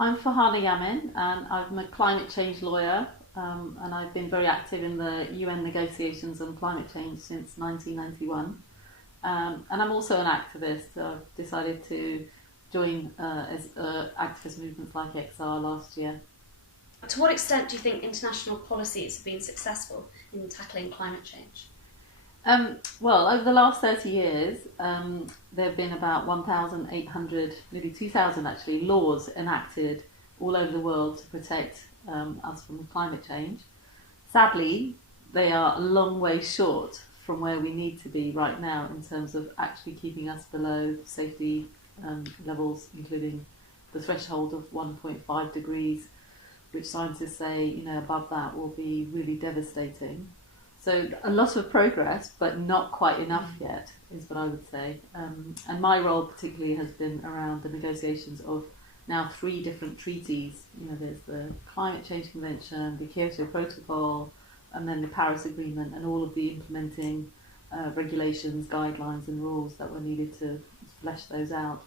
I'm Farhana Yamin, and I'm a climate change lawyer, and I've been very active in the UN negotiations on climate change since 1991. And I'm also an activist. I've decided to join activist movements like XR last year. To what extent do you think international policies have been successful in tackling climate change? Well, over the last 30 years, there have been about 1,800, nearly 2,000 actually, laws enacted all over the world to protect us from climate change. Sadly, they are a long way short from where we need to be right now in terms of actually keeping us below safety levels, including the threshold of 1.5 degrees, which scientists say, above that will be really devastating. So a lot of progress, but not quite enough yet, is what I would say. And my role particularly has been around the negotiations of now 3 different treaties. There's the Climate Change Convention, the Kyoto Protocol, and then the Paris Agreement, and all of the implementing regulations, guidelines and rules that were needed to flesh those out.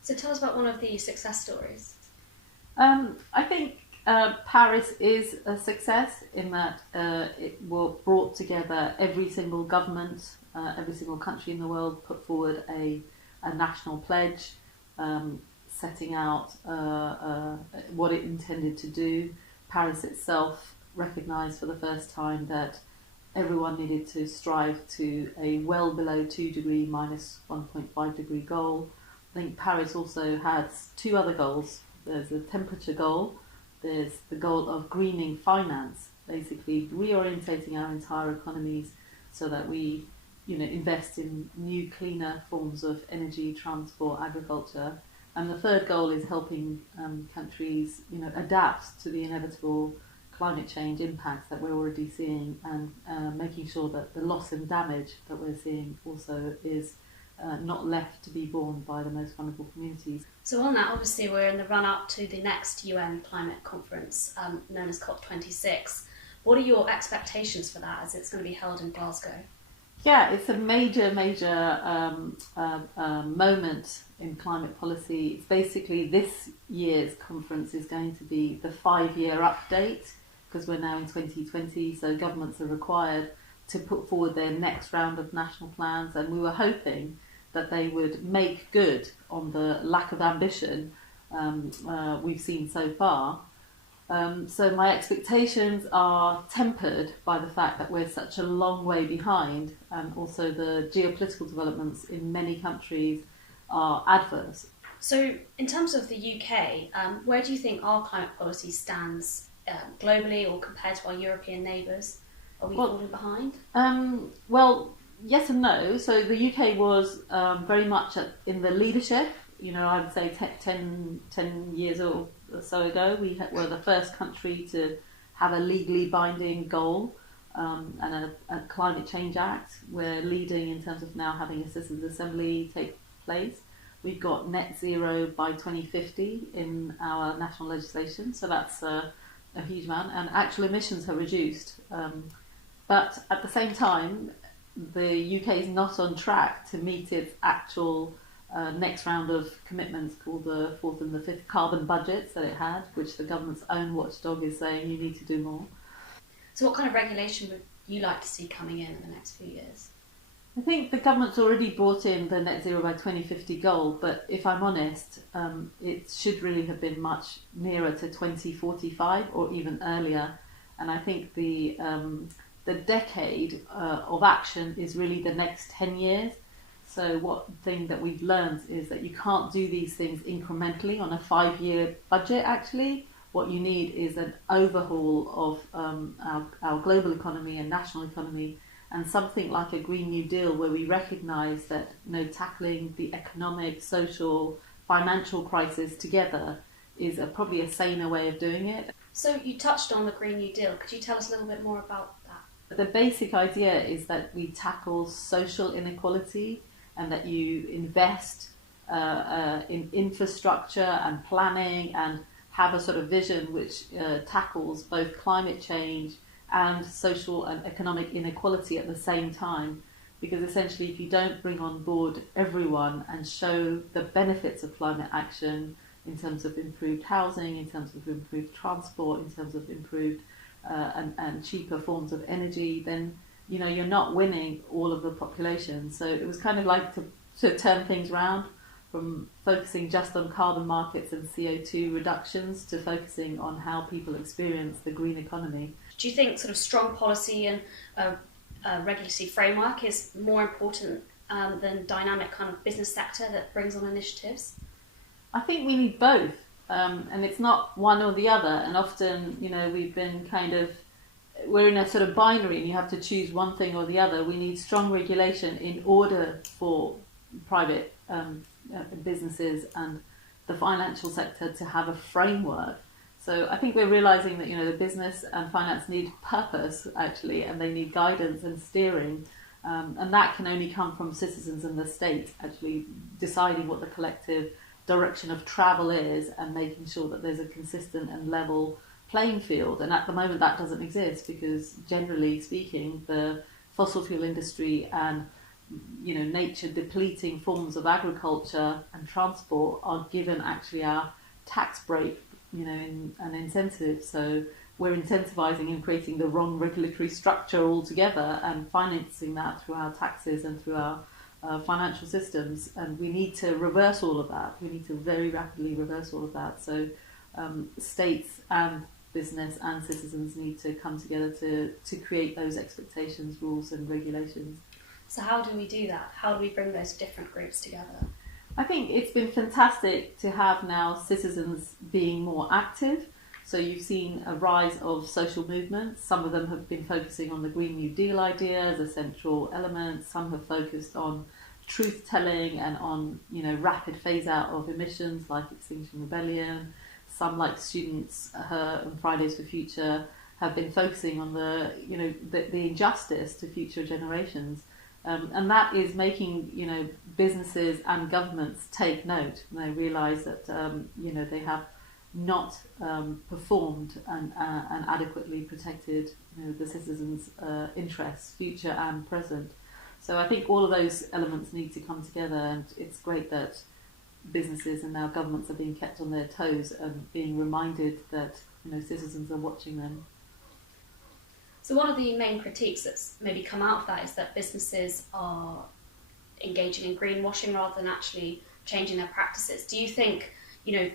So tell us about one of the success stories. I think Paris is a success in that it brought together every single government, every single country in the world, put forward a national pledge setting out what it intended to do. Paris itself recognised for the first time that everyone needed to strive to a well below 2 degree minus 1.5 degree goal. I think Paris also has 2 other goals. There's a temperature goal. There's the goal of greening finance, basically reorientating our entire economies so that we, invest in new, cleaner forms of energy, transport, agriculture. And the third goal is helping countries, adapt to the inevitable climate change impacts that we're already seeing, and making sure that the loss and damage that we're seeing also is not left to be borne by the most vulnerable communities. So on that, obviously we're in the run-up to the next UN climate conference, known as COP26. What are your expectations for that, as it's going to be held in Glasgow? Yeah, it's a major moment in climate policy. It's basically this year's conference is going to be the 5-year update, because we're now in 2020, so governments are required to put forward their next round of national plans, and we were hoping that they would make good on the lack of ambition we've seen so far. So my expectations are tempered by the fact that we're such a long way behind, and also the geopolitical developments in many countries are adverse. So in terms of the UK, where do you think our climate policy stands globally or compared to our European neighbours? Are we falling behind? Well, yes and no. So the UK was very much in the leadership. I would say 10 years or so ago, we were the first country to have a legally binding goal and a climate change act. We're leading in terms of now having a citizens' assembly take place. We've got net zero by 2050 in our national legislation, so that's a huge amount, and actual emissions have reduced. But at the same time, the UK is not on track to meet its actual next round of commitments, called the 4th and the 5th carbon budgets that it had, which the government's own watchdog is saying you need to do more. So what kind of regulation would you like to see coming in the next few years? I think the government's already brought in the net zero by 2050 goal, but if I'm honest, it should really have been much nearer to 2045 or even earlier. And I think the decade of action is really the next 10 years. So one thing that we've learned is that you can't do these things incrementally on a 5-year budget, actually. What you need is an overhaul of our global economy and national economy, and something like a Green New Deal, where we recognise that tackling the economic, social, financial crisis together is probably a saner way of doing it. So you touched on the Green New Deal. Could you tell us a little bit more about that? The basic idea is that we tackle social inequality, and that you invest in infrastructure and planning, and have a sort of vision which tackles both climate change and social and economic inequality at the same time. Because essentially, if you don't bring on board everyone and show the benefits of climate action, in terms of improved housing, in terms of improved transport, in terms of improved and cheaper forms of energy, then you're not winning all of the population. So it was kind of like to turn things around from focusing just on carbon markets and CO2 reductions to focusing on how people experience the green economy. Do you think sort of strong policy and regulatory framework is more important than dynamic kind of business sector that brings on initiatives? I think we need both, and it's not one or the other. And often, we're in a sort of binary, and you have to choose one thing or the other. We need strong regulation in order for private businesses and the financial sector to have a framework. So I think we're realising that the business and finance need purpose actually, and they need guidance and steering, and that can only come from citizens and the state actually deciding what the collective direction of travel is and making sure that there's a consistent and level playing field. And at the moment that doesn't exist because generally speaking the fossil fuel industry and nature depleting forms of agriculture and transport are given actually our tax break and incentive. So we're incentivizing and creating the wrong regulatory structure altogether and financing that through our taxes and through our financial systems, and we need to reverse all of that. We need to very rapidly reverse all of that. So states and business and citizens need to come together to create those expectations, rules and regulations. So how do we do that? How do we bring those different groups together? I think it's been fantastic to have now citizens being more active. So you've seen a rise of social movements. Some of them have been focusing on the Green New Deal idea as a central element. Some have focused on truth-telling and on rapid phase-out of emissions like Extinction Rebellion. Some, like students and Fridays for Future, have been focusing on the injustice to future generations. And that is making businesses and governments take note, and they realise that they have not performed and adequately protected the citizens' interests, future and present. So I think all of those elements need to come together, and it's great that businesses and now governments are being kept on their toes and being reminded that citizens are watching them. So one of the main critiques that's maybe come out of that is that businesses are engaging in greenwashing rather than actually changing their practices. Do you think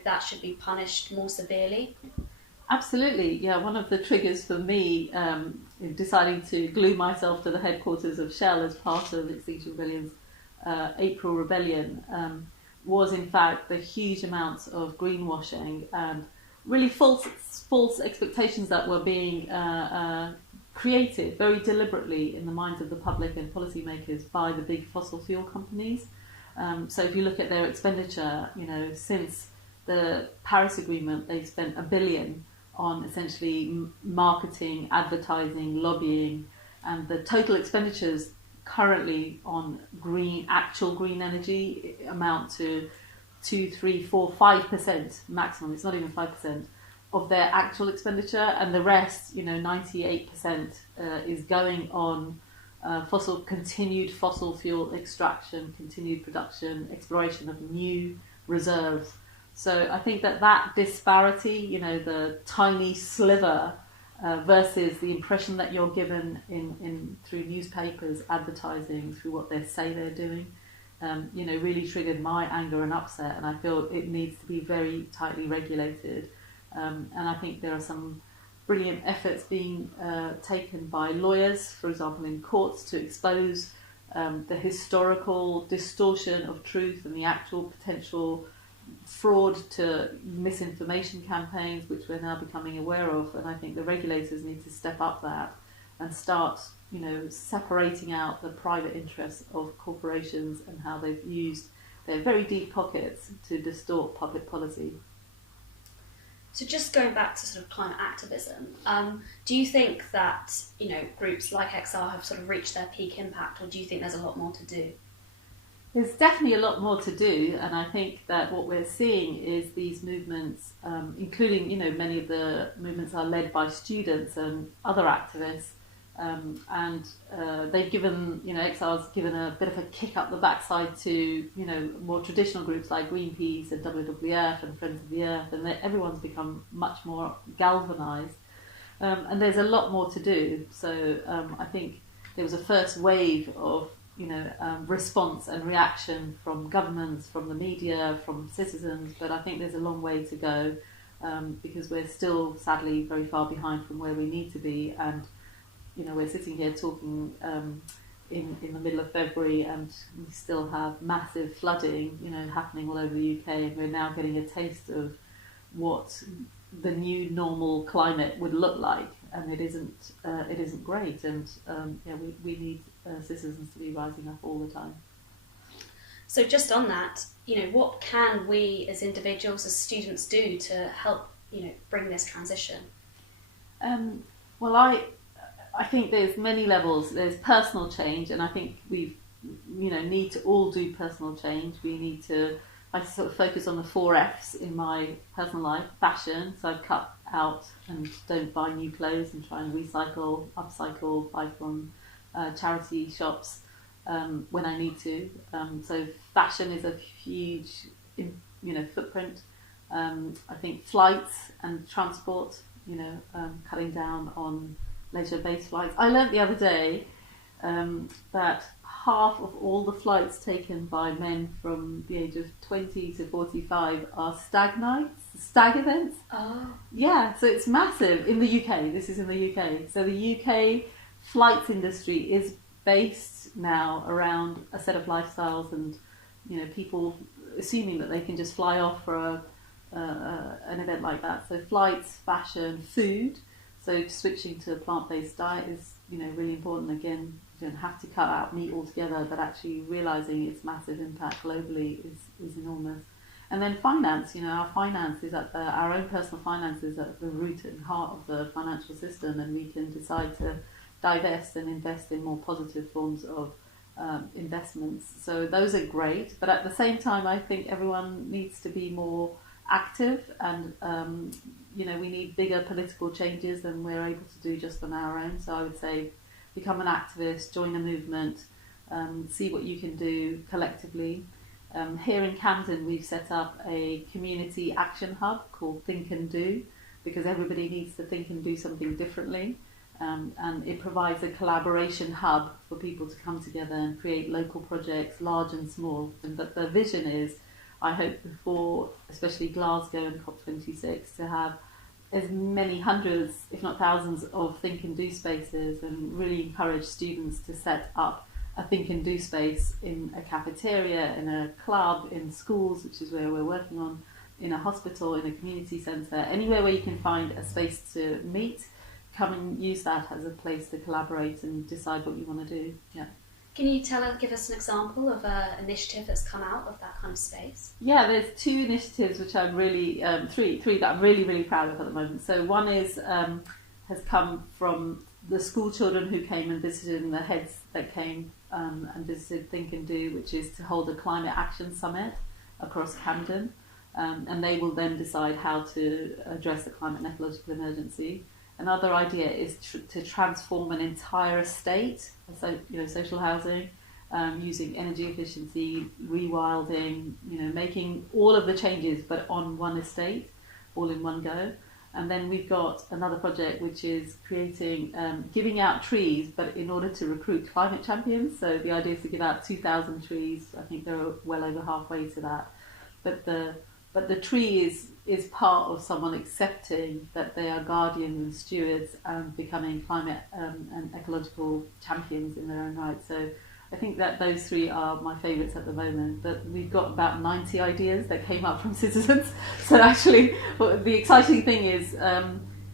that should be punished more severely? Absolutely, yeah. One of the triggers for me in deciding to glue myself to the headquarters of Shell as part of Extinction Rebellion's April Rebellion was in fact the huge amounts of greenwashing and really false expectations that were being created very deliberately in the minds of the public and policymakers by the big fossil fuel companies. So if you look at their expenditure, since the Paris Agreement, they've spent $1 billion on essentially marketing, advertising, lobbying, and the total expenditures currently on actual green energy amount to 2, 3, 4, 5% maximum. It's not even 5% of their actual expenditure, and the rest, 98% is going on continued fossil fuel extraction, continued production, exploration of new reserves. So I think that disparity, the tiny sliver versus the impression that you're given in through newspapers, advertising, through what they say they're doing, really triggered my anger and upset, and I feel it needs to be very tightly regulated. And I think there are some brilliant efforts being taken by lawyers, for example, in courts to expose the historical distortion of truth and the actual potential fraud to misinformation campaigns, which we're now becoming aware of. And I think the regulators need to step up that and start, separating out the private interests of corporations and how they've used their very deep pockets to distort public policy. So just going back to sort of climate activism, do you think that groups like XR have sort of reached their peak impact, or do you think there's a lot more to do? There's definitely a lot more to do, and I think that what we're seeing is these movements, including many of the movements are led by students and other activists, and they've given, Exile's given a bit of a kick up the backside to, more traditional groups like Greenpeace and WWF and Friends of the Earth, and everyone's become much more galvanised. And there's a lot more to do. So I think there was a first wave of, response and reaction from governments, from the media, from citizens, but I think there's a long way to go, because we're still sadly very far behind from where we need to be. And we're sitting here talking in the middle of February, and we still have massive flooding, happening all over the UK, and we're now getting a taste of what the new normal climate would look like, and it isn't great. And we need citizens to be rising up all the time. So just on that, what can we as individuals, as students, do to help bring this transition? Well, I think there's many levels. There's personal change, and I think we need to all do personal change. We need to, I sort of focus on the 4 F's in my personal life. Fashion, so I've cut out and don't buy new clothes and try and recycle, upcycle, buy from charity shops when I need to. So fashion is a huge, footprint. I think flights and transport, cutting down on leisure-based flights. I learnt the other day that half of all the flights taken by men from the age of 20 to 45 are stag nights, stag events. Oh. Yeah, so it's massive in the UK. This is in the UK. So the UK flights industry is based now around a set of lifestyles and, people assuming that they can just fly off for an event like that. So flights, fashion, food. So switching to a plant-based diet is, really important. Again, you don't have to cut out meat altogether, but actually realising its massive impact globally is enormous. And then finance, our finance is our own personal finance is at the root and heart of the financial system, and we can decide to divest and invest in more positive forms of investments. So those are great, but at the same time, I think everyone needs to be more active, and we need bigger political changes than we're able to do just on our own. So I would say become an activist, join a movement, see what you can do collectively. Here in Camden, we've set up a community action hub called Think and Do, because everybody needs to think and do something differently. And it provides a collaboration hub for people to come together and create local projects, large and small. And that the vision is, I hope before, especially Glasgow and COP26, to have as many hundreds, if not thousands, of think and do spaces, and really encourage students to set up a think and do space in a cafeteria, in a club, in schools, which is where we're working on, in a hospital, in a community centre, anywhere where you can find a space to meet. Come and use that as a place to collaborate and decide what you want to do. Yeah. Can you give us an example of an initiative that's come out of that kind of space? Yeah, there's 2 initiatives which I'm really, three that I'm really, really proud of at the moment. So one is has come from the school children who came and visited, and the heads that came and visited Think and Do, which is to hold a climate action summit across Camden, and they will then decide how to address the climate and ecological emergency. Another idea is to transform an entire estate, so social housing, using energy efficiency, rewilding, making all of the changes, but on one estate, all in one go. And then we've got another project which is creating, giving out trees, but in order to recruit climate champions. So the idea is to give out 2,000 trees. I think they're well over halfway to that. But the tree is part of someone accepting that they are guardians and stewards and becoming climate and ecological champions in their own right. So I think that those 3 are my favourites at the moment, but we've got about 90 ideas that came up from citizens. So actually the exciting thing is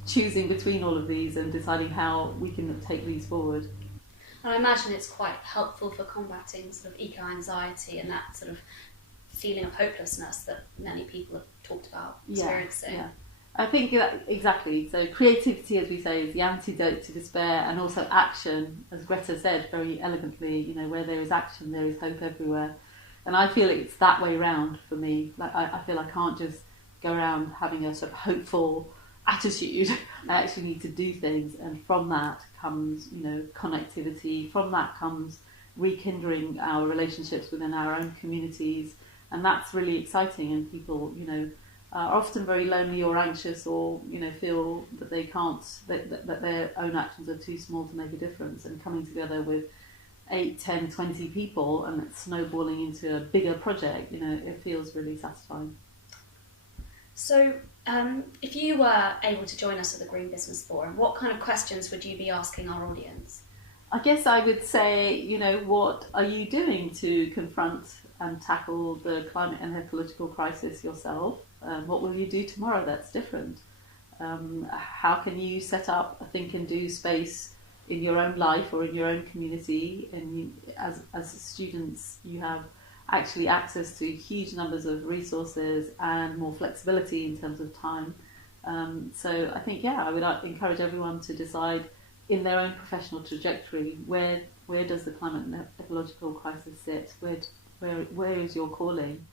choosing between all of these and deciding how we can take these forward. And I imagine it's quite helpful for combating sort of eco-anxiety and that sort of feeling of hopelessness that many people have talked about experiencing. Yeah. I think that, exactly. So creativity, as we say, is the antidote to despair, and also action, as Greta said very elegantly, where there is action, there is hope everywhere. And I feel it's that way round for me. Like I feel I can't just go around having a sort of hopeful attitude. I actually need to do things, and from that comes, connectivity. From that comes rekindling our relationships within our own communities, and that's really exciting. And people, are often very lonely or anxious, or feel that they can't, that their own actions are too small to make a difference. And coming together with 8, 10, 20 people, and it's snowballing into a bigger project, it feels really satisfying. So, if you were able to join us at the Green Business Forum, what kind of questions would you be asking our audience? I guess I would say, what are you doing to confront and tackle the climate and the political crisis yourself? What will you do tomorrow that's different? How can you set up a think and do space in your own life or in your own community? And as students, you have actually access to huge numbers of resources and more flexibility in terms of time. So I think, I would encourage everyone to decide in their own professional trajectory, where does the climate and ecological crisis sit? Where is your calling?